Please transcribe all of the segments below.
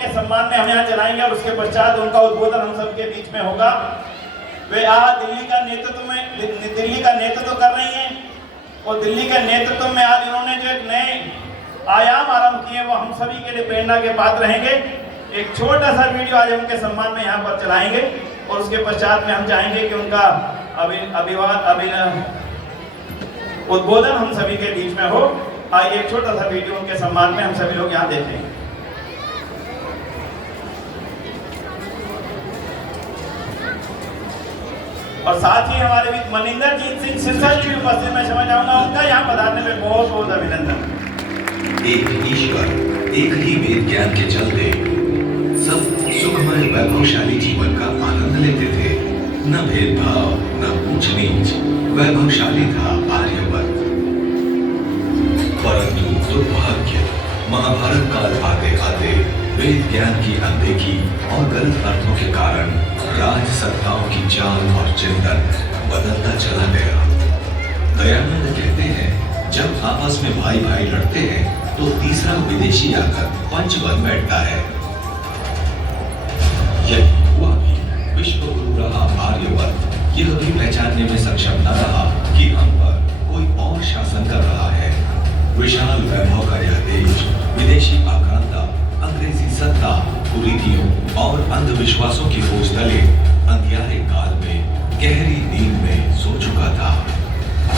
उनके सम्मान में हम यहाँ चलाएंगे और उसके पश्चात उनका उद्बोधन हम सबके बीच में होगा। वे आज दिल्ली का नेतृत्व कर रही हैं और दिल्ली के नेतृत्व में आज इन्होंने जो एक नए आयाम आरंभ किए वो हम सभी के लिए प्रेरणा के पात्र रहेंगे। एक छोटा सा वीडियो आज उनके सम्मान में यहाँ पर चलाएंगे और उसके पश्चात में हम चाहेंगे कि उनका उद्बोधन हम सभी के बीच में हो। आइए एक छोटा सा वीडियो उनके सम्मान में हम सभी लोग यहाँ देखेंगे। और साथ ही हमारे बीच मनिंदरजीत सिंह सिरसा जी उपस्थित मैं समझ आऊंगा, उनका यहाँ पधारने में बहुत बहुत अभिनंदन। एक ईश्वर, एक ही वेद ज्ञान के चलते सब सुखमय वैभवशाली जीवन का आनंद लेते थे। न भेदभाव न ऊंच नीच, वैभवशाली था आर्यवर्त। परंतु दुर्भाग्य, महाभारत काल आते आते वेद ज्ञान की अनदेखी और गलत अर्थों के कारण राज सत्ताओं की चाल और चिंतन बदलता चला गया। दयानंद कहते हैं, जब आपस में भाई भाई लड़ते हैं तो तीसरा विदेशी आकर पंच बन बैठता है। यही हुआ भी विश्व गुरु रहा आर्यवर्त यह भी पहचानने में सक्षम न रहा कि हम पर कोई और शासन कर रहा है। विशाल वैभव का यह देश विदेशी आक्रांता, अंग्रेजी सत्ता, कुरीतियों और अंधविश्वासों की बोझ तले अंधियारे काल में गहरी नींद में सो चुका था।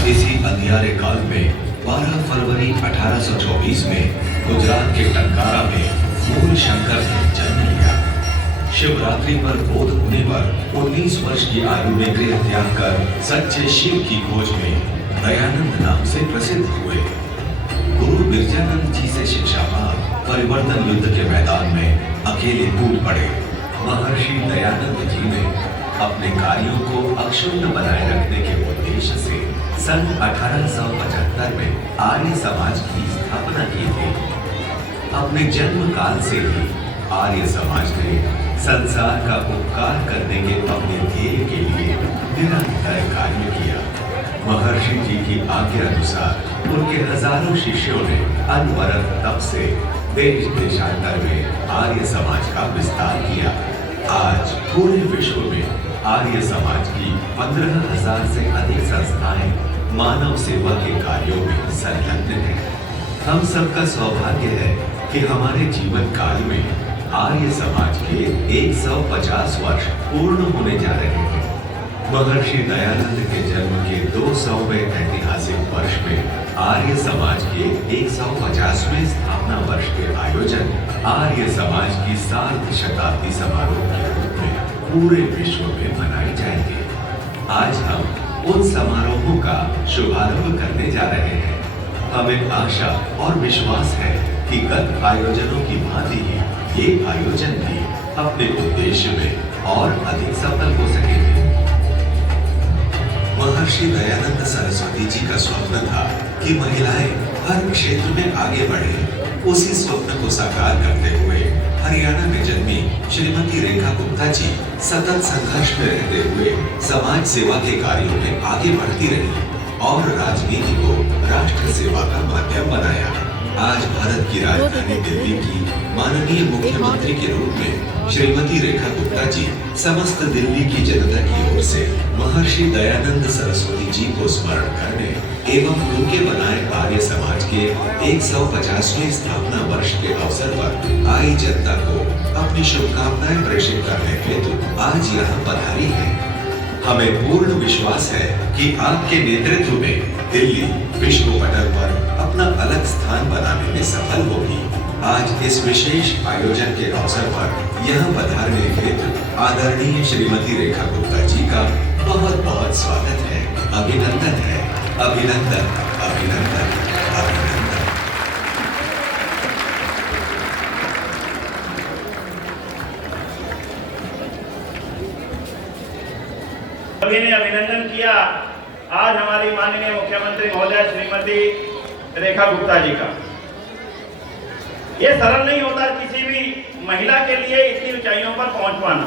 इसी अंधियारे काल में 12 फरवरी 1824 में गुजरात के टंकारा में मूल शंकर ने जन्म लिया। शिवरात्रि पर बोध होने पर 19 वर्ष की आयु में गृह त्याग कर सच्चे शिव की खोज में दयानंद नाम से प्रसिद्ध हुए। गुरु बिरजानंद जी से शिक्षा पा परिवर्तन युद्ध के मैदान में अकेले कूद पड़े। महर्षि दयानंद जी ने अपने कार्यों को अक्षुण्ण बनाए रखने के उद्देश्य से सन 1875 में आर्य समाज की स्थापना की थी। अपने जन्म काल से ही आर्य समाज ने संसार का उपकार करने के अपने ध्येय के लिए निरंतर कार्य किया। महर्षि जी की आज्ञा अनुसार उनके हजारों शिष्यों ने अनवरत तप से देश देशांतर में आर्य समाज का विस्तार किया। आज पूरे विश्व में आर्य समाज की 15,000 से अधिक संस्थाएं मानव सेवा के कार्यों में संलग्न हैं। हम सबका सौभाग्य है कि हमारे जीवन काल में आर्य समाज के 150 वर्ष पूर्ण होने जा रहे हैं। महर्षि दयानंद के जन्म के 200वें ऐतिहासिक वर्ष में आर्य समाज के 150वें स्थापना वर्ष के आयोजन आर्य समाज की सार्ध शताब्दी समारोह के रूप में पूरे विश्व में मनाए जाएंगे। आज हम उन समारोहों का शुभारंभ करने जा रहे हैं। हमें आशा और विश्वास है कि गत आयोजनों की भांति ही ये आयोजन भी अपने उद्देश्य में और अधिक सफल हो सकेंगे। महर्षि दयानंद सरस्वती जी का स्वप्न था कि महिलाएं हर क्षेत्र में आगे बढ़े। उसी स्वप्न को साकार करते हुए हरियाणा में जन्मी श्रीमती रेखा गुप्ता जी सतत संघर्ष में रहते हुए समाज सेवा के कार्यों में आगे बढ़ती रही और राजनीति को राष्ट्र सेवा का माध्यम बनाया। आज भारत की राजधानी दिल्ली की माननीय मुख्यमंत्री के रूप में श्रीमती रेखा गुप्ता जी समस्त दिल्ली की जनता की ओर से महर्षि दयानंद सरस्वती जी को स्मरण करने एवं उनके बनाए आर्य समाज के 150वें स्थापना वर्ष के अवसर पर आई जनता को अपनी शुभकामनाएं प्रेषित करने हेतु आज यहाँ पधारी है। हमें पूर्ण विश्वास है कि आपके नेतृत्व में दिल्ली विश्व पटल पर अपना अलग स्थान बनाने में सफल होगी। आज इस विशेष आयोजन के अवसर पर यहाँ पधारने हेतु आदरणीय श्रीमती रेखा गुप्ता जी का बहुत बहुत स्वागत है, अभिनंदन है, अभिनंदन, अभिनंदन, अभिनंदन। सभी ने अभिनंदन किया आज हमारी माननीय मुख्यमंत्री महोदय श्रीमती रेखा गुप्ता जी का। ये सरल नहीं होता किसी भी महिला के लिए इतनी ऊंचाइयों पर पहुंच पाना।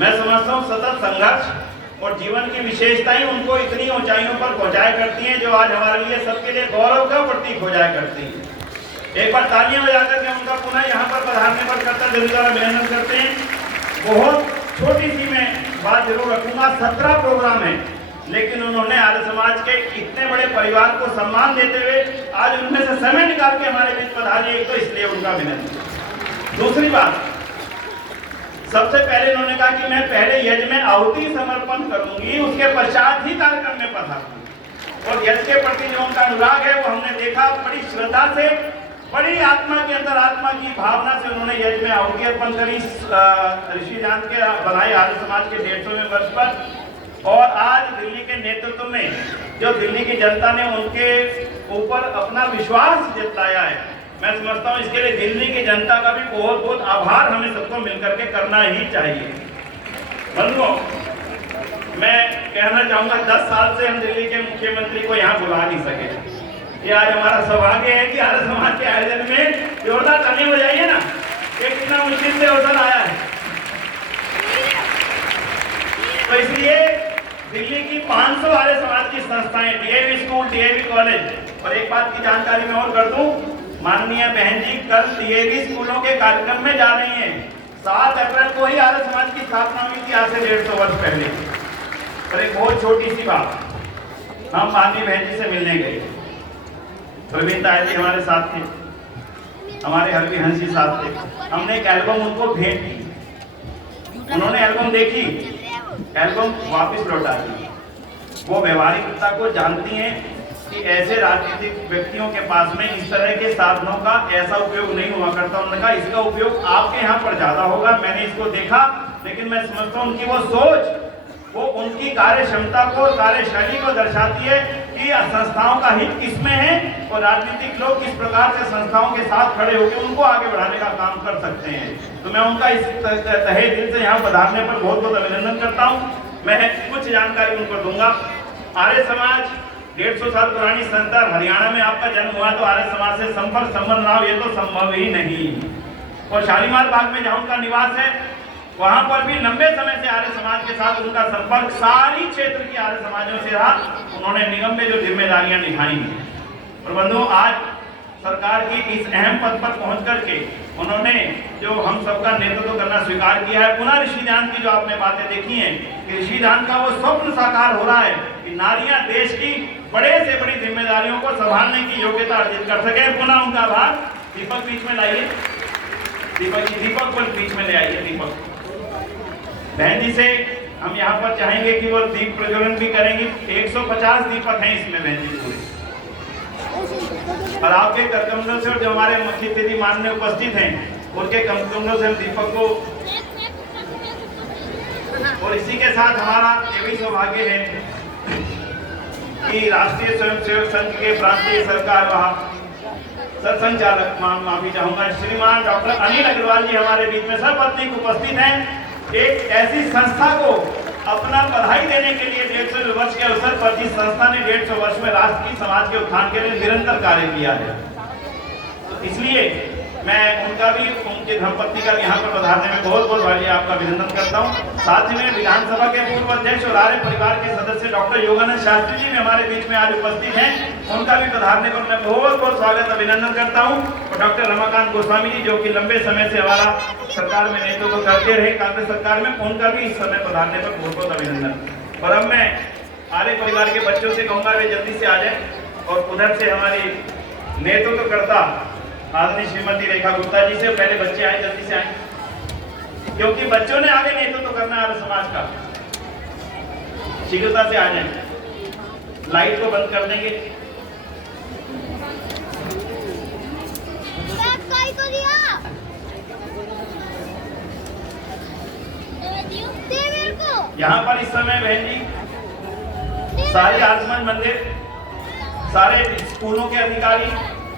मैं समझता हूँ सतत संघर्ष और जीवन की विशेषताएं उनको इतनी ऊंचाइयों पर पहुंचाया करती हैं जो आज हमारे लिए सबके लिए गौरव का प्रतीक हो जाया करती हैं। एक बार तालियां बजा करके उनका पुनः यहाँ पर पधारने पर करता दिल द्वारा अभिनंदन करते हैं। बहुत छोटी सी मैं बात जरूर रखूंगा, 17 प्रोग्राम है, लेकिन उन्होंने आर्य समाज के इतने बड़े परिवार को सम्मान देते हुए आज उनमें से समय निकाल के हमारे बीच पधारे, एक तो इसलिए उनका अभिनंदन। दूसरी बात, सबसे पहले उन्होंने कहा कि मैं पहले यज्ञ में आहुति समर्पण करूंगी, उसके पश्चात ही कार्यक्रम में पधारूंगी। और यज्ञ के प्रति जो उनका अनुराग है वो हमने देखा, बड़ी श्रद्धा से, बड़ी आत्मा के अंदर आत्मा की भावना से उन्होंने यज्ञ में आहुति अर्पण करी ऋषि जान के बनाए आर्य समाज के 150वें वर्ष पर। और आज दिल्ली के नेतृत्व में जो दिल्ली की जनता ने उनके ऊपर अपना विश्वास जताया है, मैं समझता हूँ इसके लिए दिल्ली की जनता का भी बहुत बहुत आभार हमें सबको मिलकर के करना ही चाहिए। बंधुओं, मैं कहना चाहूंगा 10 साल से हम दिल्ली के मुख्यमंत्री को यहाँ बुला नहीं सके। ये आज हमारा सौभाग्य है कि आर्य समाज के आयोजन में जोरदार ताली बजाइए ना, ये कितना मुश्किल से अवसर आया है। तो इसलिए दिल्ली की 500 आर्य समाज की संस्थाएं, डीएवी स्कूल, डीएवी कॉलेज, और एक बात की जानकारी मैं और कर दूं, माननीय बहन जी कल डीएवी स्कूलों के कार्यक्रम में जा रही हैं। 7 अप्रैल को ही आर्य समाज की स्थापना हुई थी, आज से 150 वर्ष पहले। और एक बहुत छोटी सी बात, हम माननीय बहन जी से मिलने गए, प्रवीण ताया जी हमारे साथ थे, हमारे हरवी हंस जी साथ थे, हमने एक एल्बम उनको भेंट की, उन्होंने एल्बम देखी, एल्बम वापस लौटा दी। वो व्यवहारिकता को जानती हैं कि ऐसे राजनीतिक व्यक्तियों के पास में इस तरह के साधनों का ऐसा उपयोग नहीं हुआ करता। उन्होंने कहा इसका उपयोग आपके यहाँ पर ज्यादा होगा, मैंने इसको देखा, लेकिन मैं समझता हूँ उनकी वो सोच, वो उनकी कार्य क्षमता को, कार्यशैली को दर्शाती है कि संस्थाओं का हित किसमें है और राजनीतिक लोग किस प्रकार से संस्थाओं के साथ खड़े होकर उनको आगे बढ़ाने का काम कर सकते हैं। तो मैं उनका इस तहे दिल से यहाँ पधारने पर बहुत बहुत अभिनंदन करता हूँ। मैं कुछ जानकारी उनको दूंगा। आर्य समाज 150 साल पुरानी संस्था, हरियाणा में आपका जन्म हुआ तो आर्य समाज से संपर्क संबंध ना हो ये तो संभव ही नहीं। और शालीमार बाग में जहाँ उनका निवास है वहां पर भी लंबे समय से आर्य समाज के साथ उनका संपर्क सारी क्षेत्र की आर्य समाजों से रहा। उन्होंने निगम में जो जिम्मेदारियां निभाई हैं और बंधुओं, आज सरकार की इस अहम पद पर पहुंच करके उन्होंने जो हम सबका नेतृत्व करना स्वीकार किया है। पुनः ऋषि दान की जो आपने बातें देखी हैं कि ऋषि दान का वो स्वप्न साकार हो रहा है कि नारियां देश की बड़े से बड़ी जिम्मेदारियों को संभालने की योग्यता अर्जित कर सके। पुनः उनका आभार। दीपक बीच में लाइए, दीपक जी, दीपक को बीच में ले आइए। दीपक बहन जी से हम यहाँ पर चाहेंगे कि वो दीप प्रज्वलन भी करेंगी। 150 दीपक हैं इसमें बहन जी पूरे, और आपके करकमलों से और जो हमारे मुख्य अतिथि माननीय उपस्थित हैं उनके करकमलों से हम दीपक को, और इसी के साथ हमारा ये भी सौभाग्य है कि राष्ट्रीय स्वयंसेवक संघ के प्रांतीय सरकार संचालक, माफी चाहूंगा, श्रीमान डॉक्टर अनिल अग्रवाल जी हमारे बीच में सपत्नीक उपस्थित हैं। एक ऐसी संस्था को अपना बधाई देने के लिए 150 वर्ष के अवसर पर जिस संस्था ने 150 वर्ष में राष्ट्र की समाज के उत्थान के लिए निरंतर कार्य किया है, तो इसलिए मैं उनका भी, उनके धर्मपत्नी का यहाँ पर पधारने में बहुत बहुत वाली आपका अभिनंदन करता हूँ। साथ ही में विधानसभा के पूर्व अध्यक्ष और आर्य परिवार के सदस्य डॉक्टर योगानंद शास्त्री जी भी हमारे बीच में आज उपस्थित हैं, उनका भी पधारने पर मैं बहुत बहुत स्वागत अभिनंदन करता हूँ। और डॉक्टर रमाकांत गोस्वामी जी जो कि लंबे समय से हमारा सरकार में नेतृत्व करते रहे कांग्रेस सरकार में, उनका भी इस समय पधारने पर बहुत बहुत अभिनंदन। और अब मैं आर्य परिवार के बच्चों से कहूँगा वे जल्दी से आ जाए, और उधर से हमारी नेतृत्वकर्ता आदरणीय श्रीमती रेखा गुप्ता जी से, पहले बच्चे आए, जल्दी से आए, क्योंकि बच्चों ने आगे नेतृत्व करना है समाज का। शीघ्रता से आ जाए, लाइट को बंद कर देंगे। यहाँ पर इस समय बहन जी सारे आसमान मंदिर, सारे स्कूलों के अधिकारी,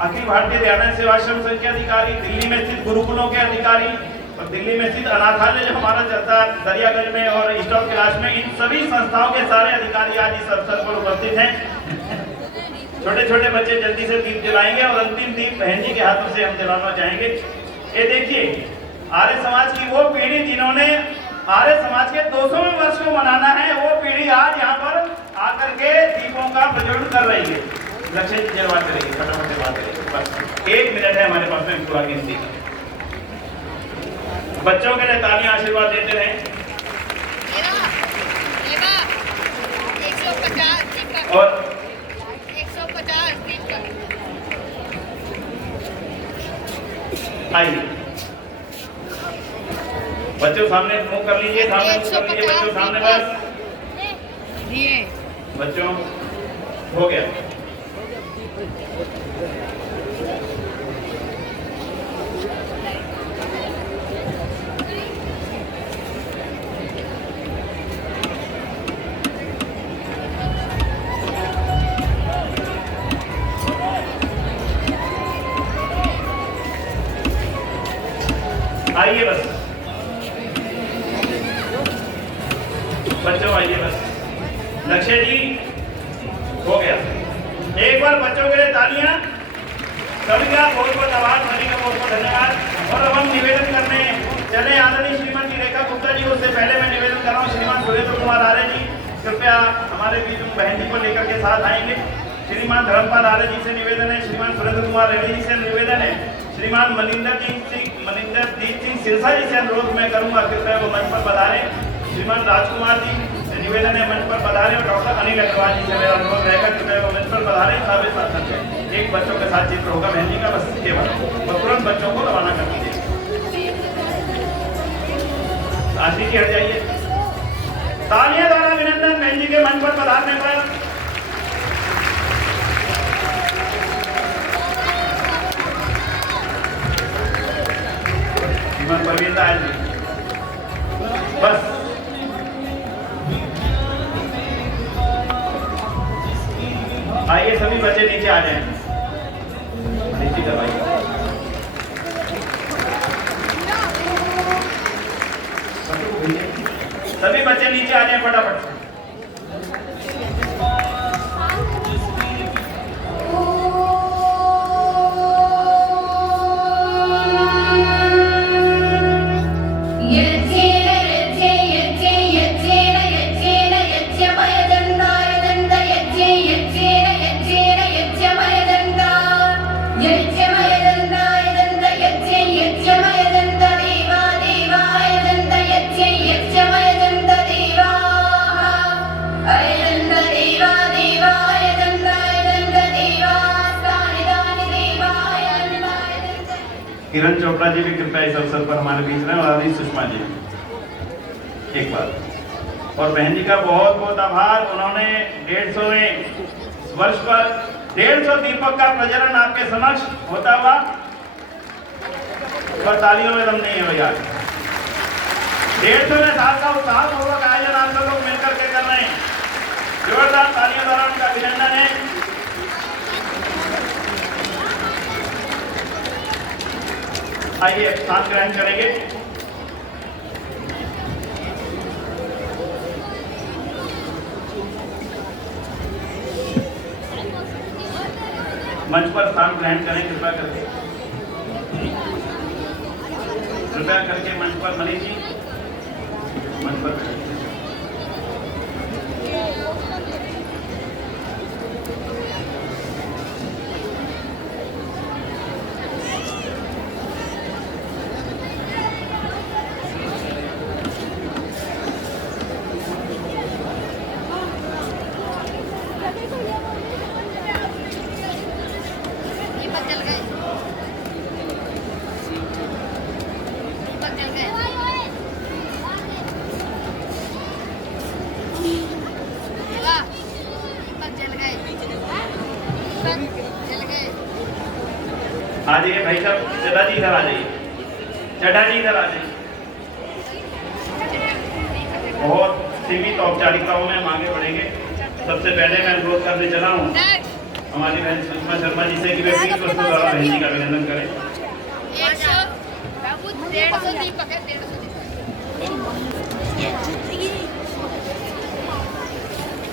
अखिल भारतीय दयानंद सेवाश्रम संघ के अधिकारी, दिल्ली में स्थित गुरुकुलों के अधिकारी और दिल्ली में स्थित अनाथालय जो हमारा चलता है दरियागंज में और स्टॉक कैलाश में, इन सभी संस्थाओं के सारे अधिकारी आज इस अवसर पर उपस्थित हैं। छोटे छोटे बच्चे जल्दी से दीप जलाएंगे और अंतिम दीप बहन जी के हाथों से हम जलाना चाहेंगे। ये देखिए आर्य समाज की वो पीढ़ी जिन्होंने आर्य समाज के 200वें वर्ष को मनाना है, वो पीढ़ी आज यहाँ पर आकर के दीपों का प्रज्वलन कर रही है। लक्ष्य जलवा करेंगे, फटाफट बात करेंगे, बस 1 मिनट है हमारे पास में पूरा गिनती का। बच्चों के लिए तालियां आशीर्वाद देते रहें। और 150 आइए बच्चों सामने मुंह कर लीजिए, सामने मुंह कर लीजिए बच्चों सामने, बस बच्चों हो गया। आइए बस बच्चों, आइए बस। लक्ष्य जी हो गया। एक बार बच्चों के लिए तालियां। सभी का बहुत बहुत आभार, सभी का बहुत बहुत धन्यवाद। और अब हम निवेदन करने चले आदरणीय श्रीमती रेखा गुप्ता जी। उससे पहले मैं निवेदन कर रहा हूँ श्रीमान सुरेंद्र कुमार आर्य जी कृपया हमारे बीच में बहन जी को लेकर के साथ आएंगे। श्रीमान धर्मपाल आर्य जी से निवेदन है, श्रीमान सुरेंद्र कुमार रेड्डी जी से निवेदन है, श्रीमान मनिंदरजीत सिंह सिरसा जी से अनुरोध मैं करूंगा कृपया वो मंच पर पधारें। श्रीमान राजकुमार जी से निवेदन है मंच पर पधारें। और डॉक्टर अनिल अग्रवाल जी से मेरा अनुरोध रहेगा कृपया वो मंच पर पधारें। साथ ही साथ एक बच्चों के साथ चित्र होगा बहन जी का, बस केवल और तुरंत बच्चों को रवाना कर दीजिए। आशीष जी हट जाइए। तालियां द्वारा अभिनंदन बहन जी के मंच पर पधारने पर। परवीन दास जी बस आइए, सभी बच्चे नीचे आ जाएं। नीचे दबाइए। सभी बच्चे नीचे आ जाएं फटाफट से। किरण चोपड़ा जी भी कृपया इस अवसर पर हमारे बीच में, और आदि सुषमा जी एक बार। और बहन जी का बहुत बहुत आभार। उन्होंने 150वें वर्ष पर 150 दीपक का प्रज्वलन आपके समक्ष होता हुआ, पर तालियों में दम नहीं है भैया। 150वें साल का उत्साहपूर्वक आयोजन आप सब लोग मिलकर के कर रहे हैं। जोरदार तालियों द्वारा उनका अभिनंदन है। आइए स्थान ग्रहण करेंगे। मंच पर स्थान ग्रहण करें कृपया करके। कृपया करके मंच पर मनीष जी मंच पर करें। आ जाइए भाई साहब, चड्ढा जी इधर आ जाइए, चड्ढा जी इधर आ जाइए। बहुत सीमित औपचारिकताओं में हम आगे बढ़ेंगे। सबसे पहले मैं अनुरोध करने चला हूँ हमारी बहन सुषमा शर्मा जी से कि वे प्लीज वस्तु द्वारा बहन जी का अभिनंदन करें।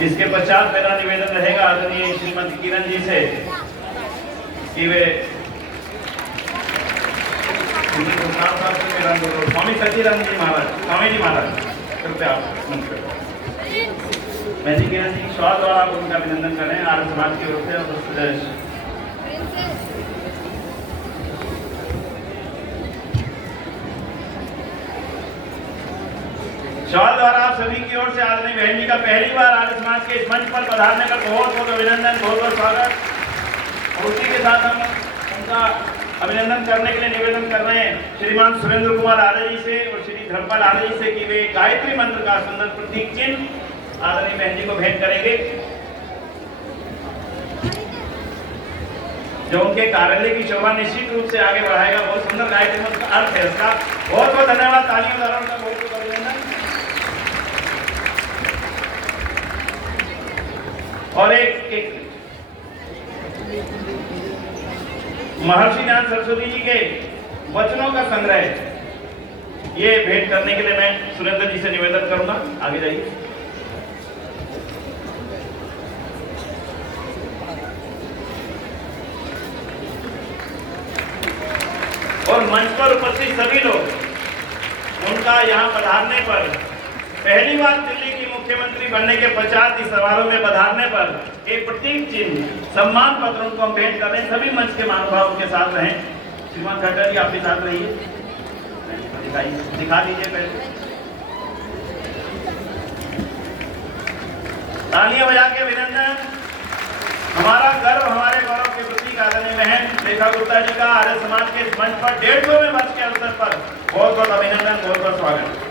इसके पश्चात मेरा निवेदन रहेगा आदरणीय श्रीमती किरण जी से कि वे स्वामी सच्चिदानंद जी महाराज, स्वामी जी महाराज कृपया आप मंच पर। मैं जी किरण जी स्वाद द्वारा आप उनका अभिनंदन करें आर्य समाज की ओर से। सवाल द्वारा आप सभी की ओर से आदरणीय बहन जी का पहली बार आर्य समाज के इस मंच पर पधारने पर बहुत बहुत अभिनंदन, बहुत बहुत स्वागत। और उसी के साथ हम उनका अभिनंदन करने के लिए निवेदन कर रहे हैं श्रीमान सुरेंद्र कुमार आर्य जी से और श्री धर्मपाल आर्य जी से कि वे गायत्री मंत्र का सुंदर प्रतीक चिन्ह आदरणीय बहन जी को भेंट करेंगे, जो उनके कार्यालय की शोभा निश्चित रूप से आगे बढ़ाएगा। बहुत सुंदर गायत्री मंत्र का अर्थ है इसका। बहुत बहुत धन्यवाद, तालियों द्वारा उनका बहुत बहुत अभिनंदन। और एक महर्षि ज्ञान सरस्वती जी के वचनों का संग्रह ये भेंट करने के लिए मैं सुरेंद्र जी से निवेदन करूंगा, आगे जाइए। और मंच पर उपस्थित सभी लोग उनका यहाँ पधारने पर, पहली बार दिल्ली की मुख्यमंत्री बनने के पश्चात इस समारोह में पधारने पर एक प्रतीक चिन्ह सम्मान पत्र उनको हम भेंट कर रहे हैं। सभी मंच के महानुभाव के साथ रहें। श्रीमान खट्टर जी आप भी साथ रहिए, दिखा दीजिए पहले, तालियां बजा के अभिनंदन। हमारा गर्व, हमारे गौरव के प्रतीक आदरणीय बहन रेखा गुप्ता जी का आर्य समाज के इस मंच पर 150वें वर्ष के अवसर पर बहुत बहुत अभिनंदन, बहुत बहुत स्वागत।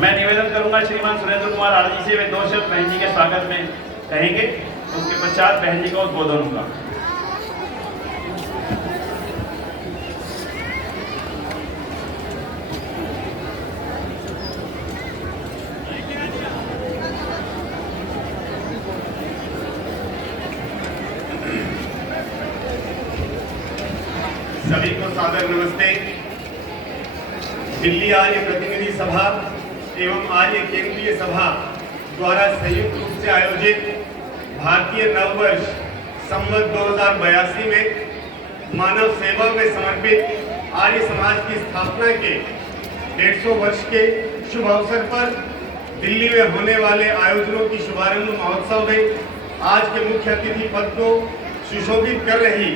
मैं निवेदन करूंगा श्रीमान सुरेंद्र कुमार आर्य जी से वे 2 शब्द बहन जी के स्वागत में कहेंगे, उसके पश्चात बहन जी का उद्बोधन होगा। सभी को सादर नमस्ते। दिल्ली आर्य प्रतिनिधि सभा एवं आर्य केंद्रीय सभा द्वारा संयुक्त रूप से आयोजित भारतीय नववर्ष संवत 2082 में मानव सेवा में समर्पित आर्य समाज की स्थापना के 150 वर्ष के शुभ अवसर पर दिल्ली में होने वाले आयोजनों की शुभारंभ महोत्सव में आज के मुख्य अतिथि पद को सुशोभित कर रही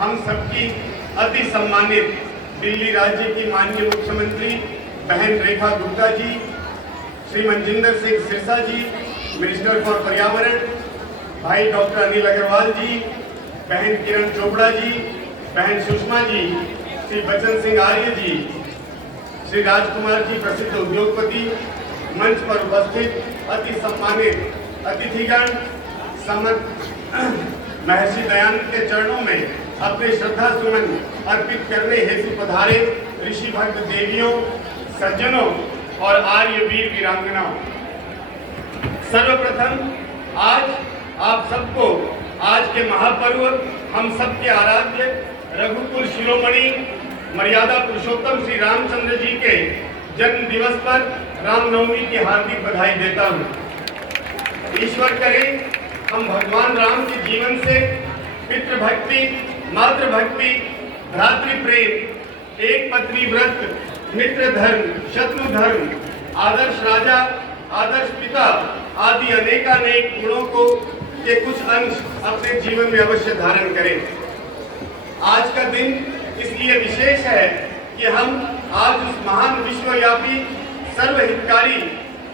हम सबकी अति सम्मानित दिल्ली राज्य की माननीय मुख्यमंत्री बहन रेखा गुप्ता जी, श्री मनजिंदर सिंह सिरसा जी मिनिस्टर फॉर पर्यावरण, भाई डॉक्टर अनिल अग्रवाल जी, बहन किरण चोपड़ा जी, बहन सुषमा जी, श्री बच्चन सिंह आर्य जी, श्री राजकुमार जी प्रसिद्ध उद्योगपति, मंच पर उपस्थित अति सम्मानित अतिथिगण, महर्षि दयानंद के चरणों में अपने श्रद्धा सुमन अर्पित करने हेतु पधारे ऋषि भक्त देवियों, सज्जनों और आर्य वीर वीरांगनाओं, सर्वप्रथम आज आप सबको आज के महापर्व हम सबके आराध्य रघुकुल शिरोमणि मर्यादा पुरुषोत्तम श्री रामचंद्र जी के जन्म दिवस पर रामनवमी की हार्दिक बधाई देता हूँ। ईश्वर करे हम भगवान राम के जीवन से पितृभक्ति, मातृभक्ति, भ्रातृ प्रेम, एक पत्नी व्रत, मित्र धर्म, शत्रु धर्म, आदर्श राजा, आदर्श पिता आदि अनेकानेक गुणों को के कुछ अंश अपने जीवन में अवश्य धारण करें। आज का दिन इसलिए विशेष है कि हम आज उस महान विश्वव्यापी सर्वहितकारी,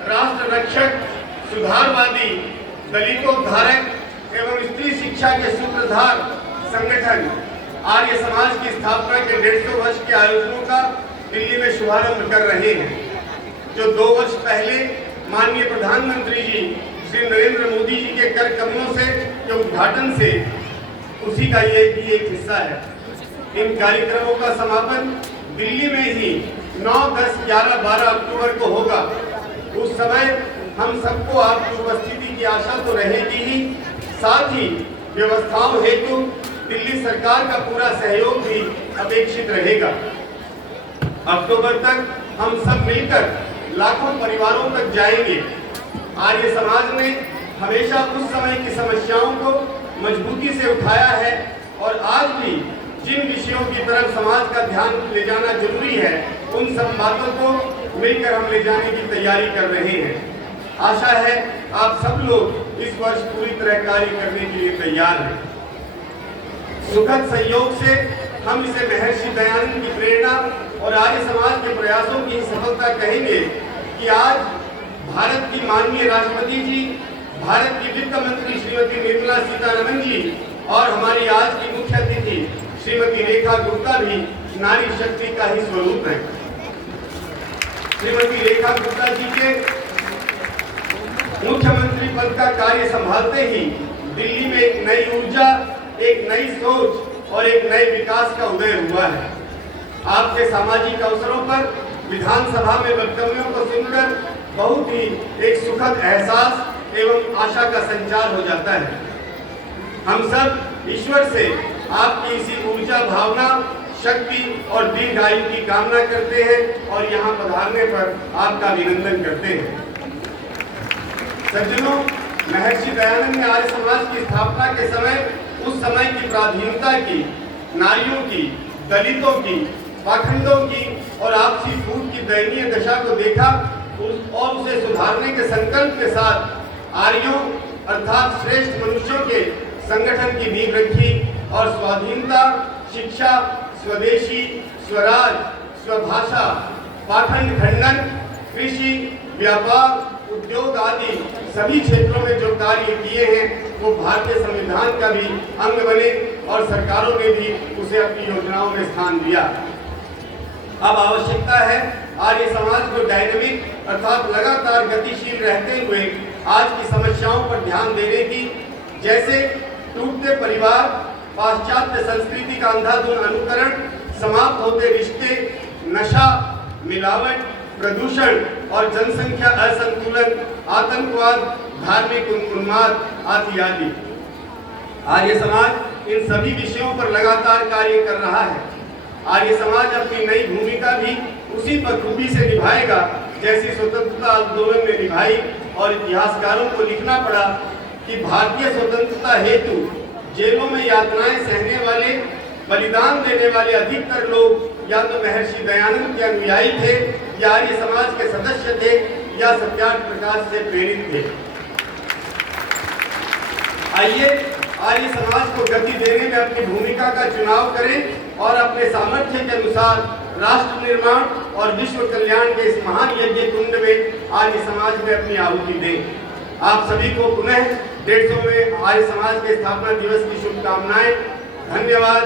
राष्ट्र रक्षक, सुधारवादी, दलितोद्धारक एवं स्त्री शिक्षा के सूत्रधार संगठन आर्य समाज की स्थापना के 150 वर्ष के आयोजनों का दिल्ली में शुभारंभ कर रहे हैं, जो 2 वर्ष पहले माननीय प्रधानमंत्री जी श्री नरेंद्र मोदी जी के कर कदमों से के उद्घाटन से उसी का ये भी एक हिस्सा है। इन कार्यक्रमों का समापन दिल्ली में ही 9, 10, 11, 12 अक्टूबर को होगा। उस समय हम सबको आपकी उपस्थिति की आशा तो रहेगी ही, साथ ही व्यवस्थाओं हेतु दिल्ली सरकार का पूरा सहयोग भी अपेक्षित रहेगा। अक्टूबर तक हम सब मिलकर लाखों परिवारों तक जाएंगे। आर्य समाज ने हमेशा उस समय की समस्याओं को मजबूती से उठाया है और आज भी जिन विषयों की तरफ समाज का ध्यान ले जाना जरूरी है, उन सब बातों को मिलकर हम ले जाने की तैयारी कर रहे हैं। आशा है आप सब लोग इस वर्ष पूरी तरह कार्य करने के लिए तैयार हैं। सुखद संयोग से हम इसे महर्षि दयानंद की प्रेरणा और आर्य समाज के प्रयासों की सफलता कहेंगे कि आज भारत की माननीय राष्ट्रपति जी, भारत की वित्त मंत्री श्रीमती निर्मला सीतारमण जी और हमारी आज की मुख्य अतिथि श्रीमती रेखा गुप्ता भी नारी शक्ति का ही स्वरूप है। श्रीमती रेखा गुप्ता जी के मुख्यमंत्री पद का कार्य संभालते ही दिल्ली में एक नई ऊर्जा, एक नई सोच और एक नए विकास का उदय हुआ है। आपके सामाजिक अवसरों पर विधानसभा में वक्तव्यों को सुनकर बहुत ही एक सुखद एहसास एवं आशा का संचार हो जाता है। हम सब ईश्वर से आपकी इसी ऊर्जा, भावना, शक्ति और दीर्घायु की कामना करते हैं और यहाँ पधारने पर आपका अभिनंदन करते हैं। सज्जनों, महर्षि दयानंद ने आर्य समाज की स्थापना के समय उस समय की पराधीनता की, नारियों की, दलितों की, पाखंडों की और आपसी फूट की दयनीय दशा को देखा और उसे सुधारने के संकल्प के साथ आर्यों अर्थात श्रेष्ठ मनुष्यों के संगठन की नींव रखी और स्वाधीनता, शिक्षा, स्वदेशी, स्वराज, स्वभाषा, पाखंड खंडन, कृषि, व्यापार, उद्योग आदि सभी क्षेत्रों में जो कार्य किए हैं वो भारतीय संविधान का भी अंग बने और सरकारों ने भी उसे अपनी योजनाओं में स्थान दिया। अब आवश्यकता है आर्य समाज को डायनेमिक अर्थात लगातार गतिशील रहते हुए आज की समस्याओं पर ध्यान देने की, जैसे टूटते परिवार, पाश्चात्य संस्कृति का अंधाधुंध अनुकरण, समाप्त होते रिश्ते, नशा, मिलावट, प्रदूषण और जनसंख्या असंतुलन, आतंकवाद, धार्मिक उन्माद आदि आदि। आर्य समाज इन सभी विषयों पर लगातार कार्य कर रहा है। आर्य समाज अपनी नई भूमिका भी उसी बखूबी से निभाएगा जैसी स्वतंत्रता आंदोलन में निभाई और इतिहासकारों को लिखना पड़ा कि भारतीय स्वतंत्रता हेतु जेलों में यातनाएं सहने वाले, बलिदान देने वाले अधिकतर लोग या तो महर्षि दयानंद के अनुयायी थे या आर्य समाज के सदस्य थे या सत्याग्रह प्रकाश से प्रेरित थे। आइए आर्य समाज को गति देने में अपनी भूमिका का चुनाव करें और अपने सामर्थ्य के अनुसार राष्ट्र निर्माण और विश्व कल्याण के इस महान यज्ञ कुंड में आर्य समाज में अपनी आहुति दें। आप सभी को पुनः 150वें आर्य समाज के स्थापना दिवस की शुभकामनाएं। धन्यवाद।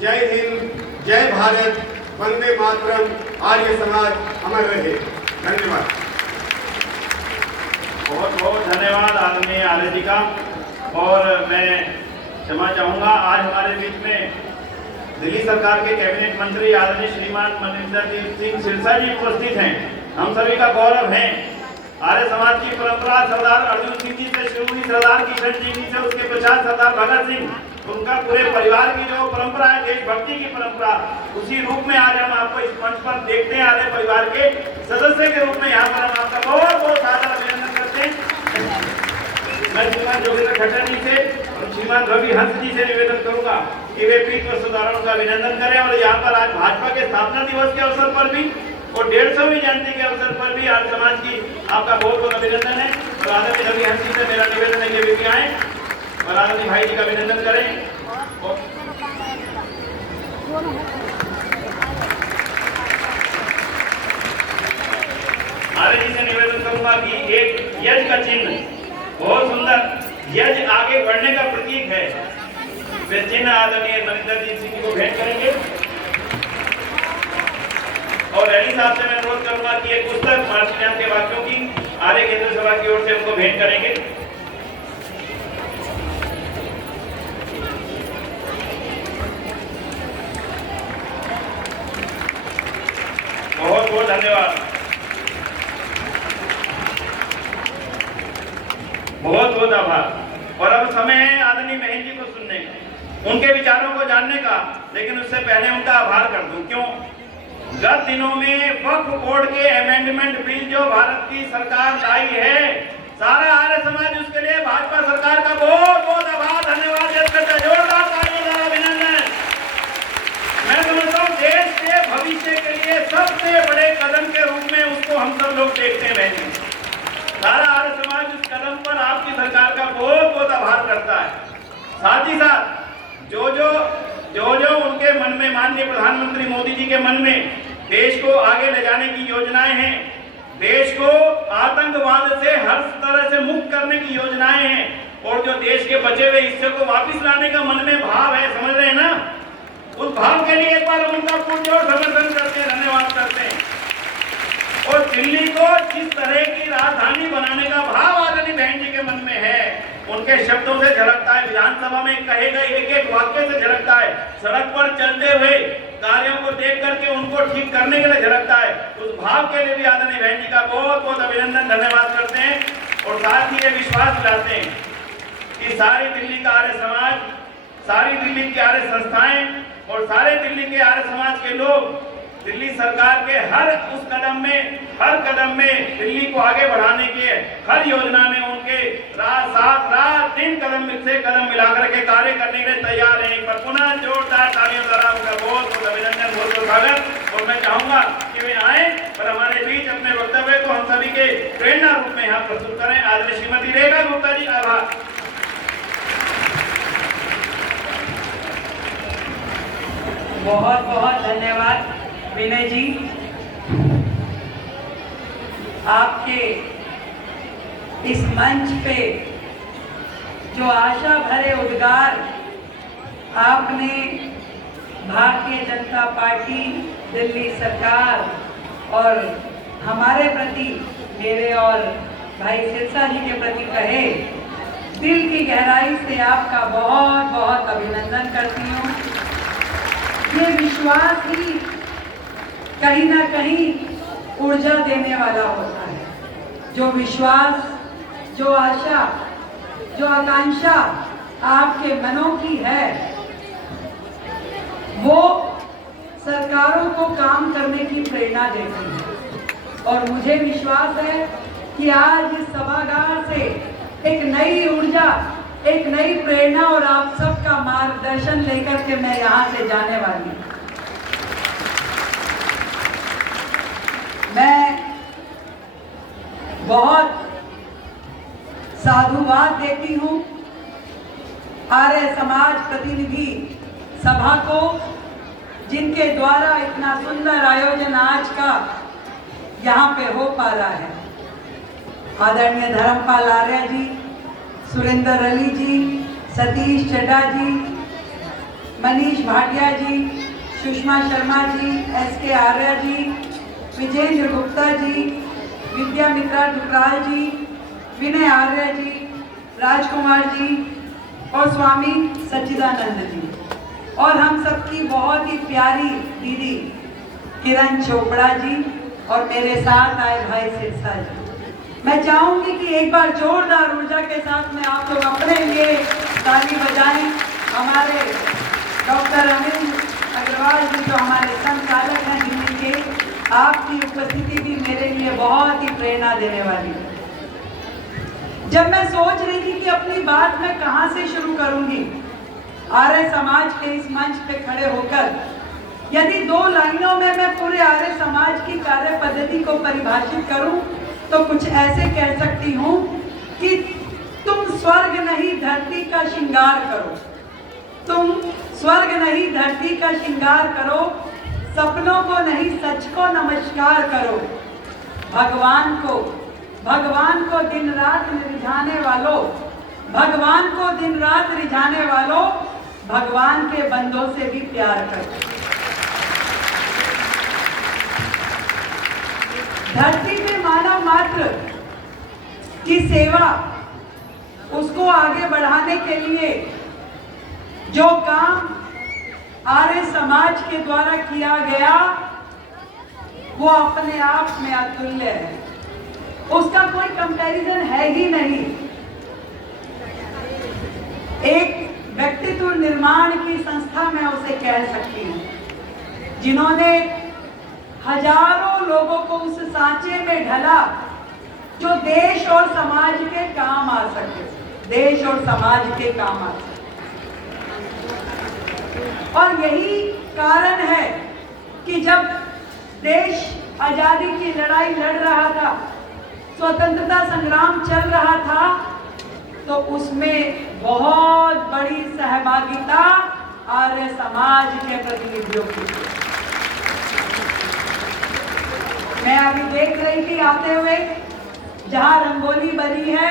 जय हिंद, जय भारत, वंदे मातरम। आर्य समाज अमर रहे। धन्यवाद। बहुत बहुत धन्यवाद आदरणीय आर्य जी का। और मैं क्षमा चाहूँगा, आज हमारे बीच में दिल्ली सरकार के कैबिनेट मंत्री आदरणीय श्रीमान मनिंदर सिंह सिरसा जी उपस्थित हैं। हम सभी का गौरव है। आर्य समाज की परंपरा सरदार अर्जुन सिंह जी से शुरू हुई, सरदार किशन जी से उसके पश्चात सरदार भगत सिंह, उनका पूरे परिवार की जो परंपरा है, देशभक्ति की परंपरा, उसी रूप में आज हम आपको इस मंच पर देखते हैं। आर्य परिवार के सदस्य के रूप में यहाँ पर हम आपका बहुत बहुत सादर अभिनंदन करते हैं। मैं श्रीमान जोगेंद्र खट्टर जी से और श्रीमान रवि हंस जी से निवेदन करूंगा कि वे पीठ व सुधारों का अभिनंदन करें और यहाँ पर आज भाजपा के स्थापना दिवस के अवसर पर भी और 150वीं जयंती के अवसर पर भी आर्य समाज की आपका बहुत बहुत अभिनंदन है। और आदरणीय रवि हंस जी से मेरा निवेदन है कि वे भी आए और आदरणीय भाई जी का अभिनंदन करें। आर्य जी से निवेदन करूंगा कि एक यज्ञ का चिन्ह, बहुत सुंदर यज्ञ आगे बढ़ने का प्रतीक है, वे चिन्ह आदरणीय मनिंदर जी सिंह को भेंट करेंगे। और रैली साहब से मैं अनुरोध करूंगा कि एक पुस्तक महर्षि दयानंद के वाक्यों की आर्य केंद्र सभा की ओर से उनको भेंट करेंगे। बहुत बहुत धन्यवाद। बहुत बहुत आभार। और अब समय है आदरणीय महन जी को सुनने का, उनके विचारों को जानने का, लेकिन उससे पहले उनका आभार कर दूं। क्यों? गत दिनों में वक्फ बोर्ड के अमेंडमेंट बिल जो भारत की सरकार लाई है, सारा आर्य समाज उसके लिए भाजपा सरकार का बहुत बहुत आभार, धन्यवाद व्यक्त करता है। जोरदार तालियों का अभिनंदन। मैं समझता हूँ देश के भविष्य के लिए सबसे बड़े कदम के रूप में उसको हम सब लोग देखते हैं। बहन, सारा आर्य समाज उस कदम पर आपकी सरकार का बहुत बहुत आभार करता है। साथ ही साथ जो जो जो उनके मन में, माननीय प्रधानमंत्री मोदी जी के मन में देश को आगे ले जाने की योजनाएं हैं, देश को आतंकवाद से हर तरह से मुक्त करने की योजनाएं हैं, और जो देश के बचे हुए हिस्से को वापस लाने का मन में भाव है, समझ रहे हैं ना, उस भाव के लिए एक बार उनका पुरजोर समर्थन करते हैं, धन्यवाद करते हैं। और दिल्ली को जिस तरह की राजधानी बनाने का भाव आदरणीय बहन जी के मन में है, उनके शब्दों से झलकता है, विधानसभा में कहे गए एक एक वाक्य से झलकता है, सड़क पर चलते हुए कार्यों को देख करके उनको ठीक करने के लिए झलकता है। उस भाव के लिए भी आदरणीय बहन जी का बहुत बहुत अभिनंदन, धन्यवाद करते हैं। और साथ ही ये विश्वास दिलाते हैं कि सारी दिल्ली का आर्य समाज, सारी दिल्ली की आर्य संस्थाएं और सारे दिल्ली के आर्य समाज के लोग दिल्ली सरकार के हर कदम में दिल्ली को आगे बढ़ाने के हर योजना में उनके रात दिन कदम से कदम मिलाकर के कार्य करने के लिए तैयार हैं। पर पुनः जोरदार तालियों द्वारा उनका बहुत बहुत अभिनंदन, बहुत बहुत स्वागत। और मैं चाहूंगा कि वे आए और हमारे बीच अपने वक्तव्य को हम सभी के प्रेरणा रूप में यहाँ प्रस्तुत करें। आदरणीय श्रीमती रेखा गुप्ता जी, आभार। बहुत बहुत धन्यवाद विनय जी, आपके इस मंच पे जो आशा भरे उद्गार आपने भारतीय जनता पार्टी, दिल्ली सरकार और हमारे प्रति, मेरे और भाई सिरसा जी के प्रति कहे, दिल की गहराई से आपका बहुत बहुत अभिनंदन करती हूँ। ये विश्वास ही कहीं ना कहीं ऊर्जा देने वाला होता है। जो विश्वास, जो आशा, जो आकांक्षा आपके मनों की है, वो सरकारों को काम करने की प्रेरणा देती है। और मुझे विश्वास है कि आज इस सभागार से एक नई ऊर्जा, एक नई प्रेरणा और आप सबका मार्गदर्शन लेकर के मैं यहाँ से जाने वाली हूँ। मैं बहुत साधुवाद देती हूँ आर्य समाज प्रतिनिधि सभा को, जिनके द्वारा इतना सुंदर आयोजन आज का यहाँ पे हो पा रहा है। आदरणीय धर्मपाल आर्य जी, सुरेंद्र अली जी, सतीश चड्ढा जी, मनीष भाटिया जी, सुषमा शर्मा जी, SK आर्य जी, विजेंद्र गुप्ता जी, विद्या मित्रा टुकराल जी, विनय आर्य जी, राजकुमार जी और स्वामी सच्चिदानंद जी, और हम सबकी बहुत ही प्यारी दीदी किरण चोपड़ा जी और मेरे साथ आए भाई सिरसा जी। मैं चाहूंगी कि एक बार जोरदार ऊर्जा के साथ में आप लोग अपने लिए ताली बजाएं। हमारे डॉक्टर अनिल अग्रवाल जी जो हमारे संचालक हैं दिल्ली के, आपकी उपस्थिति भी मेरे लिए बहुत ही प्रेरणा देने वाली है। जब मैं सोच रही थी कि अपनी बात मैं कहाँ से शुरू करूंगी, आर्य समाज के इस मंच पे खड़े होकर यदि 2 लाइनों में मैं पूरे आर्य समाज की कार्य पद्धति को परिभाषित करूं तो कुछ ऐसे कह सकती हूँ कि तुम स्वर्ग नहीं धरती का श्रृंगार करो, तुम स्वर्ग नहीं धरती का श्रृंगार करो, सपनों को नहीं सच को नमस्कार करो, भगवान को दिन रात रिझाने वालों, भगवान को दिन रात रिझाने वालों, भगवान के बंदों से भी प्यार करो। धरती पे मानव मात्र की सेवा, उसको आगे बढ़ाने के लिए जो काम आर्य समाज के द्वारा किया गया वो अपने आप में अतुल्य है, उसका कोई कंपैरिजन है ही नहीं। एक व्यक्तित्व निर्माण की संस्था मैं उसे कह सकती हूँ, जिन्होंने हजारों लोगों को उस सांचे में ढला जो देश और समाज के काम आ सके, देश और समाज के काम आ सके। और यही कारण है कि जब देश आजादी की लड़ाई लड़ रहा था, स्वतंत्रता संग्राम चल रहा था, तो उसमें बहुत बड़ी सहभागिता आर्य समाज के प्रतिनिधियों की। मैं अभी देख रही थी आते हुए, जहां रंगोली बनी है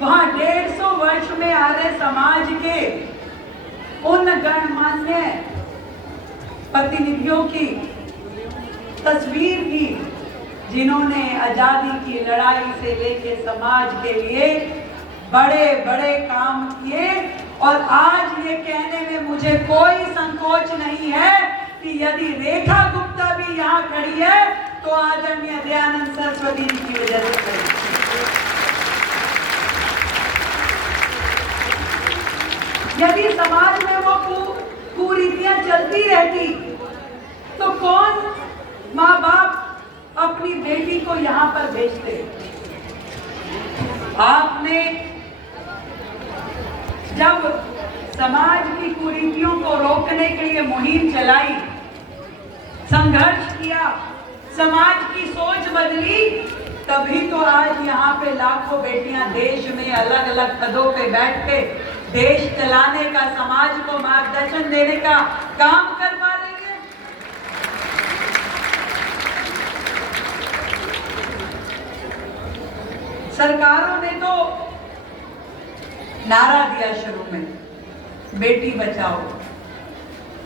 वहां 150 वर्ष में आर्य समाज के उन गणमान्य प्रतिनिधियों की तस्वीर थी जिन्होंने आजादी की लड़ाई से लेके समाज के लिए बड़े बड़े काम किए। और आज ये कहने में मुझे कोई संकोच नहीं है कि यदि रेखा गुप्ता भी यहाँ खड़ी है तो आदरणीय दयानंद सरस्वती जी की वजह से खड़ी है। यदि समाज में वो कुरीतियां चलती रहती तो कौन माँ बाप अपनी बेटी को यहाँ पर भेजते? आपने जब समाज की कुरीतियों को रोकने के लिए मुहिम चलाई, संघर्ष किया, समाज की सोच बदली, तभी तो आज यहाँ पे लाखों बेटियां देश में अलग अलग पदों पे बैठ के देश चलाने का, समाज को मार्गदर्शन देने का काम कर पा रही है। सरकारों ने तो नारा दिया शुरू में, बेटी बचाओ,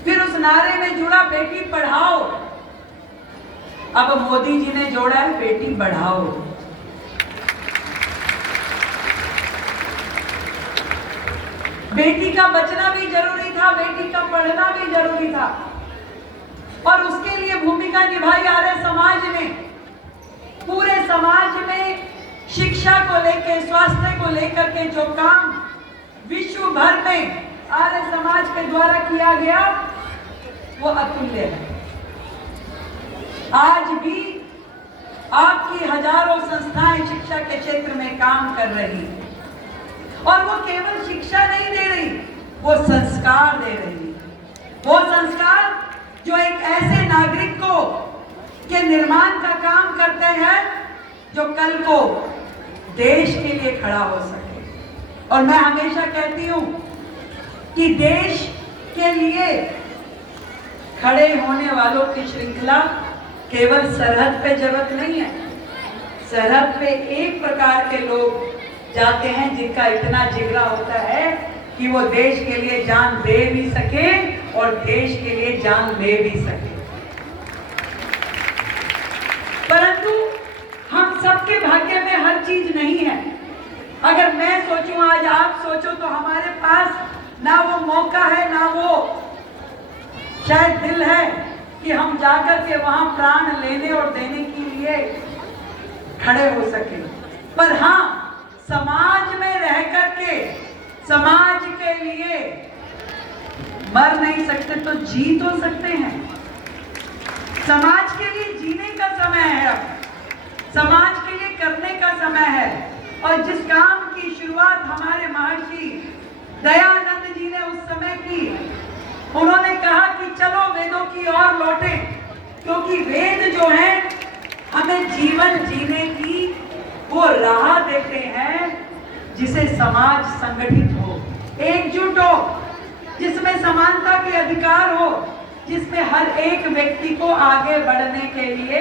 फिर उस नारे में जुड़ा बेटी पढ़ाओ, अब मोदी जी ने जोड़ा है बेटी बढ़ाओ। बेटी का बचना भी जरूरी था, बेटी का पढ़ना भी जरूरी था, और उसके लिए भूमिका निभाई आर्य समाज ने। पूरे समाज में शिक्षा को लेकर, स्वास्थ्य को लेकर के जो काम विश्व भर में आर्य समाज के द्वारा किया गया वो अतुल्य है। आज भी आपकी हजारों संस्थाएं शिक्षा के क्षेत्र में काम कर रही हैं, और वो केवल शिक्षा नहीं दे रही, वो संस्कार दे रही है। वो संस्कार जो एक ऐसे नागरिक को के निर्माण का काम करते हैं जो कल को देश के लिए खड़ा हो सके। और मैं हमेशा कहती हूं कि देश के लिए खड़े होने वालों की श्रृंखला केवल सरहद पे जरूरत नहीं है। सरहद पे एक प्रकार के लोग जाते हैं जिनका इतना जिगरा होता है कि वो देश के लिए जान दे भी सके और देश के लिए जान ले भी सके। परंतु हम सबके भाग्य में हर चीज नहीं है। अगर मैं सोचूं, आज आप सोचो, तो हमारे पास ना वो मौका है, ना वो शायद दिल है कि हम जाकर के वहां प्राण लेने और देने के लिए खड़े हो सके। पर हाँ, समाज में रह करके समाज के लिए मर नहीं सकते तो जी तो सकते हैं। समाज के लिए जीने का समय है, अब समाज के लिए करने का समय है। और जिस काम की शुरुआत हमारे महर्षि दयानंद जी ने उस समय की, उन्होंने कहा कि चलो वेदों की ओर लौटे, क्योंकि वेद जो है हमें जीवन जीने की वो राह देते हैं जिसे समाज संगठित हो, एकजुट हो, जिसमें समानता के अधिकार हो, जिसमें हर एक व्यक्ति को आगे बढ़ने के लिए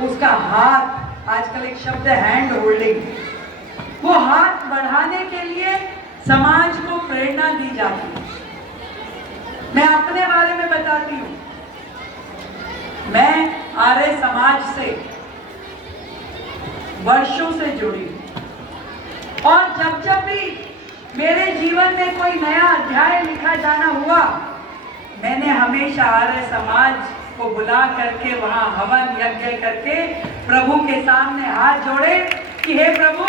उसका हाथ, आजकल एक शब्द है हैंड होल्डिंग, वो हाथ बढ़ाने के लिए समाज को प्रेरणा दी जाती है। मैं अपने बारे में बताती हूँ। मैं आर्य समाज से वर्षों से जुड़ी हूँ, और जब जब भी मेरे जीवन में कोई नया अध्याय लिखा जाना हुआ, मैंने हमेशा आर्य समाज को बुला करके वहां हवन यज्ञ करके प्रभु के सामने हाथ जोड़े कि हे प्रभु,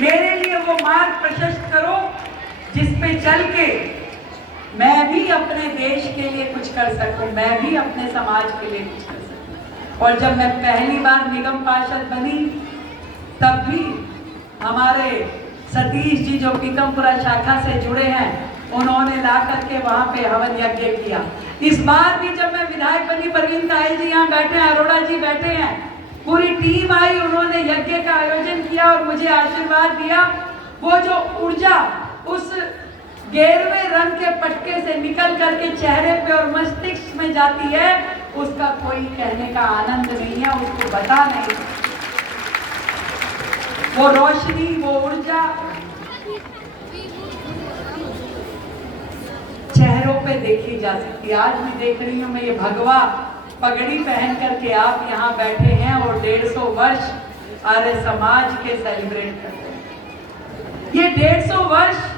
मेरे लिए वो मार्ग प्रशस्त करो जिस पे चल के मैं भी अपने देश के लिए कुछ कर सकूं, मैं भी अपने समाज के लिए कुछ कर सकूं। और जब मैं पहली बार निगम पार्षद बनी, तब भी हमारे सतीश जी जो पीकमपुरा शाखा से जुड़े हैं, उन्होंने ला करके वहां पे हवन यज्ञ किया। इस बार भी जब मैं विधायक बनी, परवीन ताई जी यहाँ बैठे हैं, अरोड़ा जी बैठे हैं, पूरी टीम आई, उन्होंने यज्ञ का आयोजन किया और मुझे आशीर्वाद दिया। वो जो ऊर्जा उस गेरुए रंग के पटके से निकल करके चेहरे पे और मस्तिष्क में जाती है, उसका कोई कहने का आनंद नहीं है, उसको बता नहीं। वो रोशनी, वो ऊर्जा चेहरों पे देखी जा सकती है। आज मैं देख रही हूँ, मैं ये भगवा पगड़ी पहन करके आप यहाँ बैठे हैं और 150 वर्ष आर्य समाज के सेलिब्रेट करते हैं। ये 150 वर्ष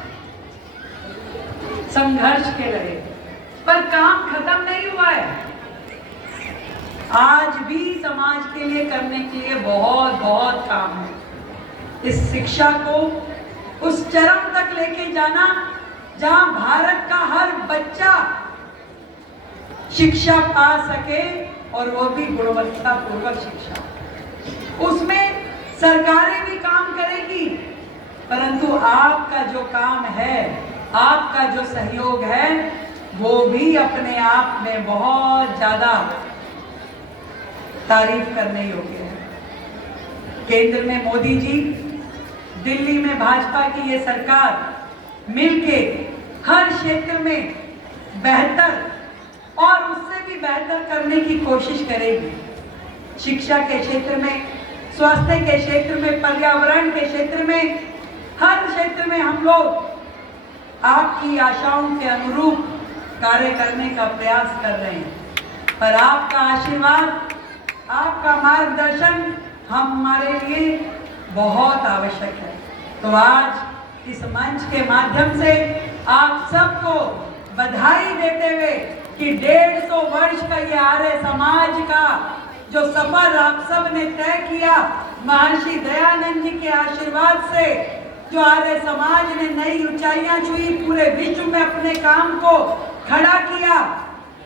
संघर्ष के रहे, पर काम खत्म नहीं हुआ है। आज भी समाज के लिए करने के लिए बहुत बहुत काम है। इस शिक्षा को उस चरम तक लेके जाना जहां भारत का हर बच्चा शिक्षा पा सके, और वो भी गुणवत्तापूर्वक शिक्षा। उसमें सरकारें भी काम करेगी, परंतु आपका जो काम है, आपका जो सहयोग है, वो भी अपने आप में बहुत ज्यादा तारीफ करने योग्य है। केंद्र में मोदी जी, दिल्ली में भाजपा की ये सरकार मिलके हर क्षेत्र में बेहतर और उससे भी बेहतर करने की कोशिश करेगी। शिक्षा के क्षेत्र में, स्वास्थ्य के क्षेत्र में, पर्यावरण के क्षेत्र में, हर क्षेत्र में हम लोग आपकी आशाओं के अनुरूप कार्य करने का प्रयास कर रहे हैं। पर आपका आशीर्वाद, आपका मार्गदर्शन हमारे लिए बहुत आवश्यक है। तो आज इस मंच के माध्यम से आप सबको बधाई देते हुए कि 150 वर्ष का ये आर्य समाज का जो सफर आप सब ने तय किया, महर्षि दयानंद जी के आशीर्वाद से जो आर्य समाज ने नई ऊंचाइयां छुई, पूरे विश्व में अपने काम को खड़ा किया,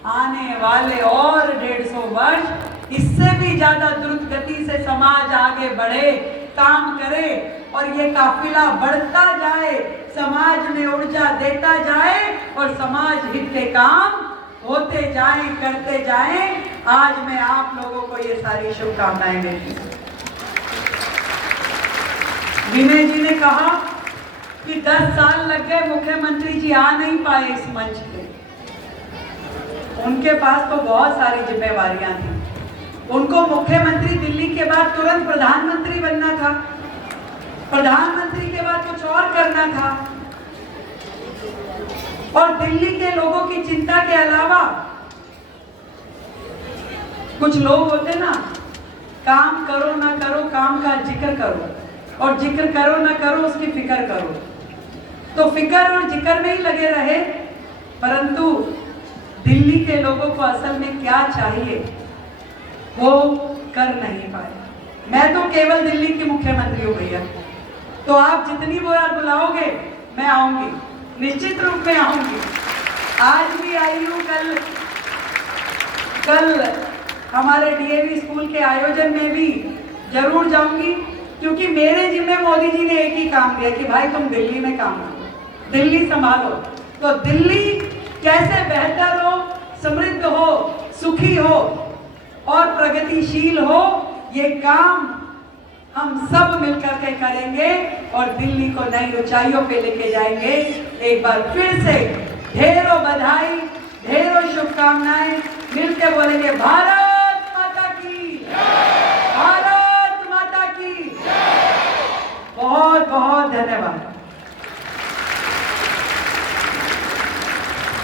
आने वाले और 150 वर्ष इससे भी ज्यादा द्रुत गति से समाज आगे बढ़े, काम करे और ये काफिला बढ़ता जाए, समाज में ऊर्जा देता जाए और समाज हित के काम होते जाएं, करते जाएं। आज मैं आप लोगों को ये सारी शुभकामनाएं देती हूँ। विनय जी ने कहा कि 10 साल लग गए, मुख्यमंत्री जी आ नहीं पाए इस मंच पे। उनके पास तो बहुत सारी जिम्मेवारियां थी। उनको मुख्यमंत्री दिल्ली के बाद तुरंत प्रधानमंत्री बनना था, प्रधानमंत्री के बाद कुछ और करना था, और दिल्ली के लोगों की चिंता के अलावा कुछ लोग होते ना, काम करो ना करो, काम का जिक्र करो, और जिक्र करो ना करो उसकी फिक्र करो। तो फिक्र और जिक्र में ही लगे रहे, परंतु दिल्ली के लोगों को असल में क्या चाहिए वो कर नहीं पाए। मैं तो केवल दिल्ली की मुख्यमंत्री हूँ भैया, तो आप जितनी बार बुलाओगे मैं आऊंगी, निश्चित रूप में आऊंगी। आज भी आई हूँ, कल हमारे डीएवी स्कूल के आयोजन में भी जरूर जाऊंगी, क्योंकि मेरे जिम्मे मोदी जी ने एक ही काम दिया कि भाई तुम दिल्ली में काम करो, दिल्ली संभालो। तो दिल्ली कैसे बेहतर हो, समृद्ध हो, सुखी हो और प्रगतिशील हो, ये काम हम सब मिलकर के करेंगे और दिल्ली को नई ऊंचाइयों पे लेके जाएंगे। एक बार फिर से ढेरों बधाई, ढेरों शुभकामनाएं, मिलके बोलेंगे भारत माता की, भारत माता की। बहुत बहुत धन्यवाद।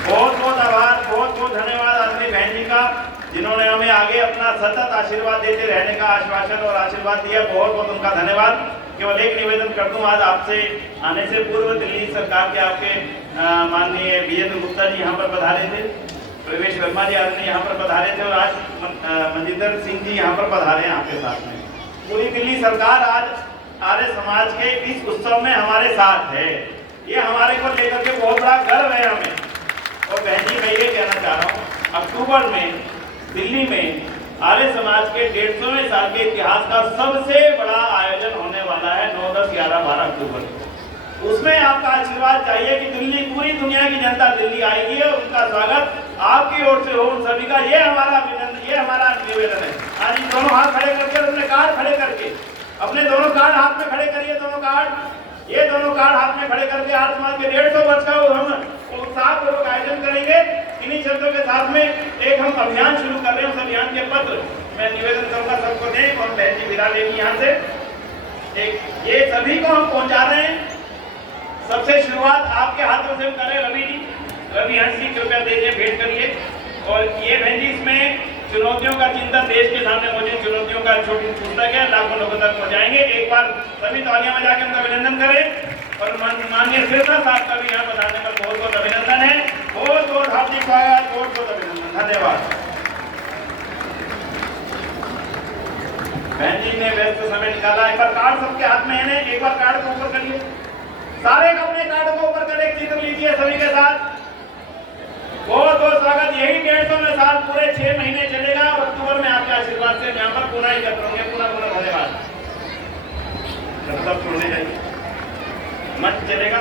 बहुत बहुत आभार, बहुत बहुत धन्यवाद आदमी बहन जी का, जिन्होंने हमें आगे अपना सतत आशीर्वाद देते रहने का आश्वासन और आशीर्वाद दिया। बहुत बहुत उनका धन्यवाद। केवल एक निवेदन कर दूं, आज आपसे आने से पूर्व दिल्ली सरकार के आपके माननीय वीरेंद्र गुप्ता जी यहाँ पर पधारे थे, प्रवेश वर्मा जी आदमी यहाँ पर पधारे थे, और आज मनजिंदर सिंह जी यहाँ पर पधारे हैं आपके साथ में। पूरी दिल्ली सरकार आज आर्य समाज के इस उत्सव में हमारे साथ है। ये हमारे को लेकर के बहुत बड़ा गर्व है हमें। और बहन जी, मैं ये कहना चाह रहा हूँ, अक्टूबर में दिल्ली में आर्य समाज के 150वें साल के इतिहास का सबसे बड़ा आयोजन होने वाला है 9, 10, 11, 12 अक्टूबर। उसमें आपका आशीर्वाद चाहिए कि दिल्ली, पूरी दुनिया की जनता दिल्ली आएगी और उनका स्वागत आपकी ओर से हो, उन सभी का। ये हमारा अभिनंदन, ये हमारा निवेदन है। आज दोनों हाथ खड़े करके, अपने कार्ड खड़े करके, अपने दोनों कार्ड हाथ में खड़े करिए, दोनों कार्ड ये दोनों कार्ड हाथ में खड़े करके आर्य समाज के 150 वर्ष का हम उत्साहपूर्वक आयोजन करेंगे। इन्हीं शब्दों के साथ में एक हम अभियान शुरू कर रहे हैं। उस अभियान के पत्र मैं निवेदन करूंगा सबको दें और बहन जी विदा लेंगी यहाँ से। एक ये सभी को हम पहुंचा रहे हैं। सबसे शुरुआत आपके हाथों से हम करें। रवि हंस जी कृपया दीजिए, भेंट करिए। और ये बहन जी इसमें चुनौतियों का चिंतन, देश के सामने मौजूद चुनौतियों का छोटी पुस्तक है, लाखों लोगों तक पहुंचाएंगे। एक बार सभी तालियां बजा के उनका अभिनंदन करें। और माननीय सिरसा साहब का भी यहाँ बताने पर बहुत बहुत अभिनंदन है। बहुत बहुत हार्दिक स्वागत, बहुत बहुत अभिनंदन, धन्यवाद। बहन जी ने व्यस्त समय निकाला। एक बार कार्ड सबके हाथ में है, एक बार कार्ड को ऊपर करिए, सारे अपने कार्ड को ऊपर करें, चित्र लीजिए सभी के साथ। बहुत बहुत स्वागत। यही 150 में साल पूरे 6 महीने चलेगा और अक्टूबर में आपके आशीर्वाद से यहाँ पर पुनः एकत्र होंगे। पुनः धन्यवाद। मंच चलेगा।